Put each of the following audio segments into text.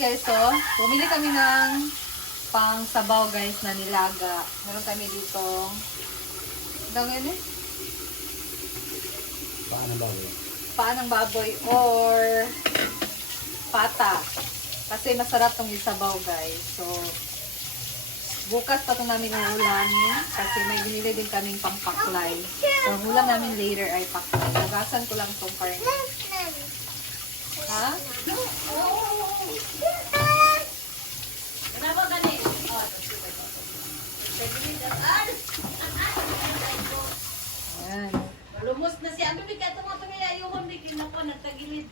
guys, oh. Bumili kami ng pang sabaw guys na nilaga. Meron kami dito. Ito nga yun eh. Paano baboy? Paan ng baboy or pata. Kasi masarap tong isabaw guys. So, bukas pa ito namin uulamin. Kasi may binili din kaming pangpaklay. So, ang ulam namin later ay paklay. Hugasan ko lang itong karne. Ha? Kenapa gani? Ayan. Lumos na siya. Ano bigay ito mga pangayayuhon? Bigyan na po, nagtagilid.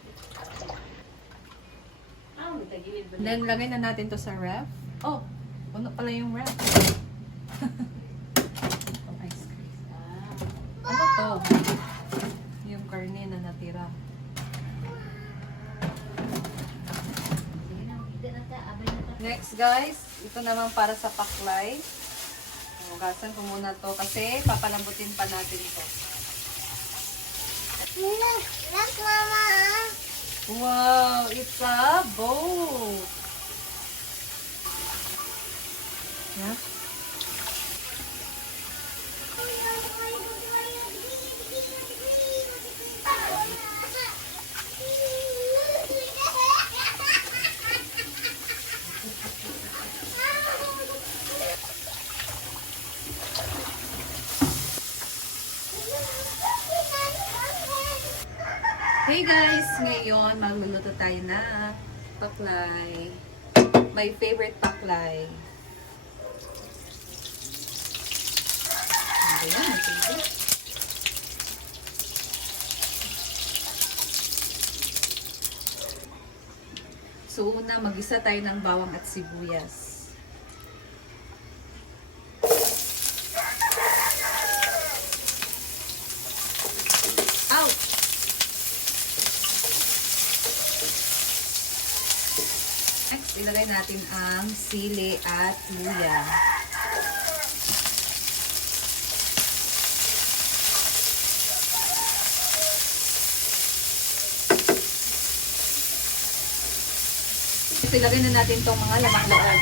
Nagtagilid ba? Then, lagay na natin to sa ref. Oh, puno pala yung ref. Oh, ice cream. Ano to? Yung karne na natira. Next guys, ito naman para sa paklay. Hugasan ko muna to kasi papalambutin pa natin ito. Look, Mama. Wow, it's a boat. Yeah. Hey guys! Ngayon, magluluto tayo na paklay. My favorite paklay. Ayan, favorite. So, una, mag-isa tayo ng bawang at sibuyas. Ouch! Next, ilagay natin ang sili at luya. Next, ilagay na natin itong mga lamang-loob.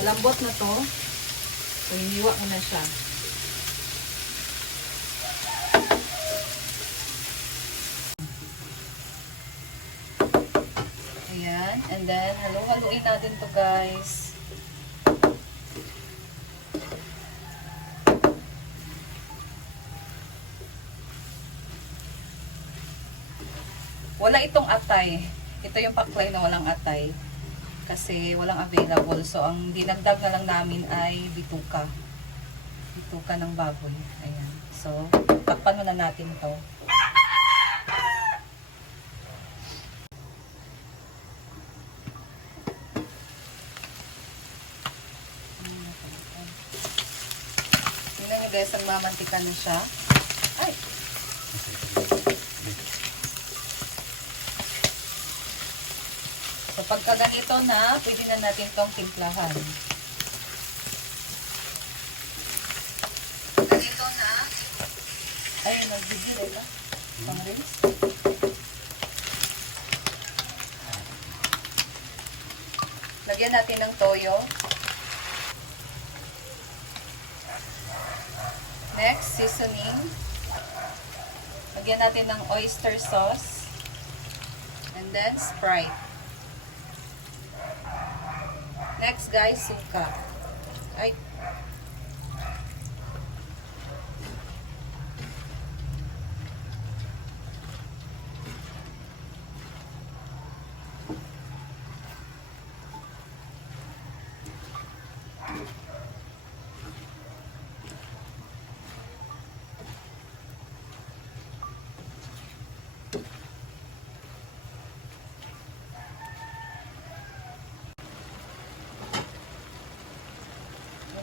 Malambot na to. So, hiniwa ko na siya. Ayan. And then, halo-haluin natin to guys. Wala itong atay. Ito yung paklay na walang atay. Kasi walang available. So, ang dinagdag na lang namin ay bituka. Bituka ng baboy. Ayan. So, takpan muna natin to. Tingnan nyo guys, ang mamantika na siya. Ay! So, pagka ganito na, pwede na natin itong timplahan. Ganito na. Ay, nagbigil ito. Pang-rinse. Lagyan natin ng toyo. Next, seasoning. Lagyan natin ng oyster sauce. And then, Sprite. Next guys, suka. Ay.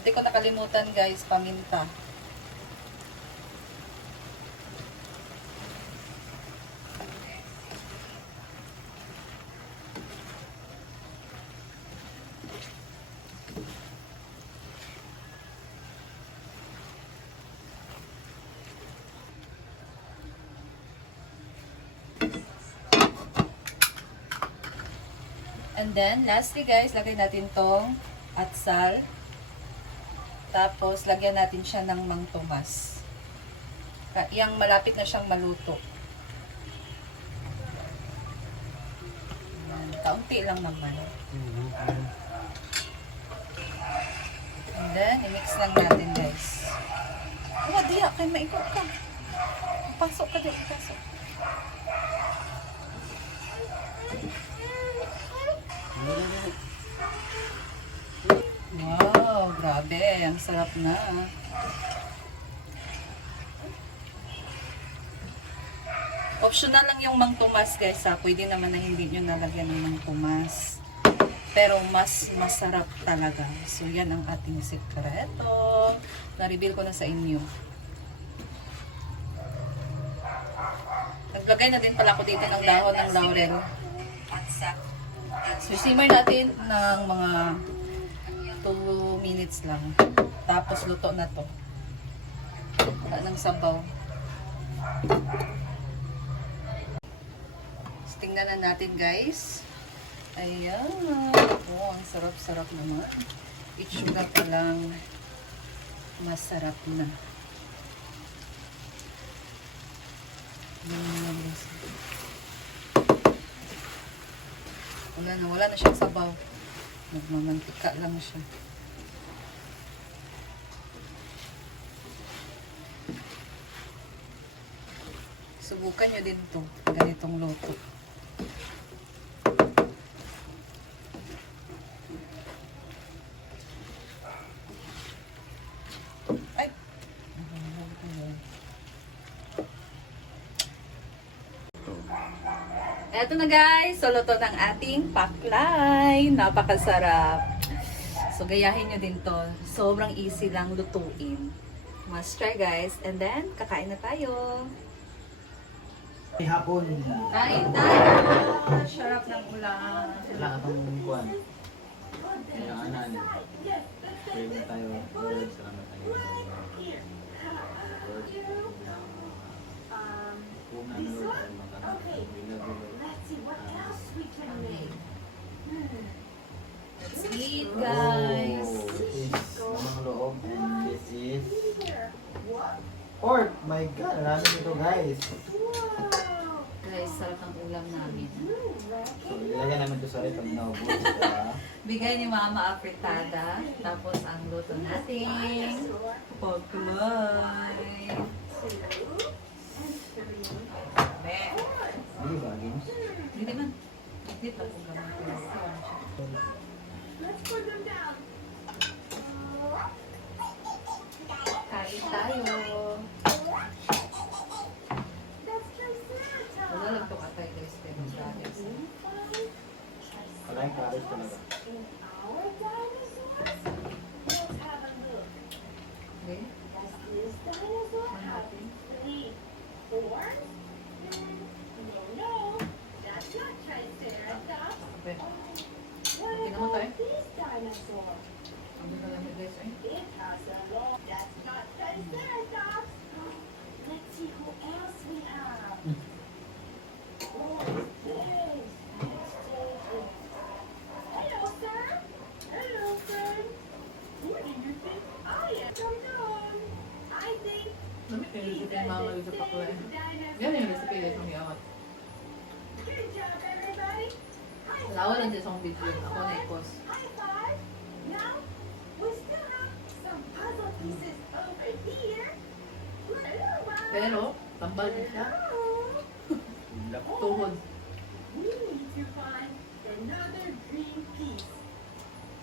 Hindi ko nakalimutan guys, paminta. And then, lastly guys, lagay natin tong atsal. Tapos, lagyan natin siya ng Mang Tomas. Yang malapit na siyang maluto. Ayan, kaunti lang naman. And then, i-mix lang natin guys. Wala, diya, kay maikot ka. Pasok ka din, pasok. Wow, grabe. Ang sarap na. Optional lang yung Mang Tomas guys ha. Pwede naman na hindi nyo nalagyan ng Mang Tomas. Pero mas masarap talaga. So yan ang ating sekreto. Na-reveal ko na sa inyo. Naglagay na din pala ako dito ng dahon ng laurel. So simmer natin ng mga 2 minutes lang. Tapos luto na to. Wala ng sabaw. So, tingnan na natin guys. Ayan. Oh, ang sarap-sarap naman. Itsuga pa lang. Masarap na. Wala na siyang sabaw. Nagmamantika lang siya. Subukan nyo din to. Ganitong luto. Ay! Eto na guys, so luto ng ating paklay. Napakasarap. So gayahin nyo din to. Sobrang easy lang lutuin. Must try guys. And then, kakain na tayo. Hapon. Kain tayo! Sarap ng ulam. Wala ka pang kuwan. Kaya anan. Pray na tayo. Lord, salamat tayo. Lord, kung na Lord ay makanap. We love you, Lord. Let's eat guys. Oh, this is Mamang Loob and this is pork. My God, marami nito guys. Guys, sarap ng ulam namin. So, ilagay namin ito sa rito. Naubos ka. Bigay ni Mama Afritada. Tapos ang luto natin. Paglay. Hindi ba, Games? Hindi man. Hindi pa kung gamit ko. Kain tayo. Wala lang itong atay guys. Pero guys. Wala yung carrots talaga. Okay. Manapin. Okay. Tingnan mo tayo. Ang ganda lang guys eh. Lamit yung recipe ng Mama Luisa Paklay. Yan yung recipe guys ng iangat. Lawa lang dyan sa akong video. Ako na i-post. Pero, tambal din siya. Tuhod.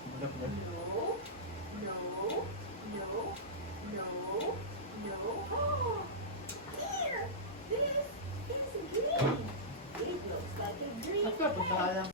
Bulak na. Sakto, pagkakalang.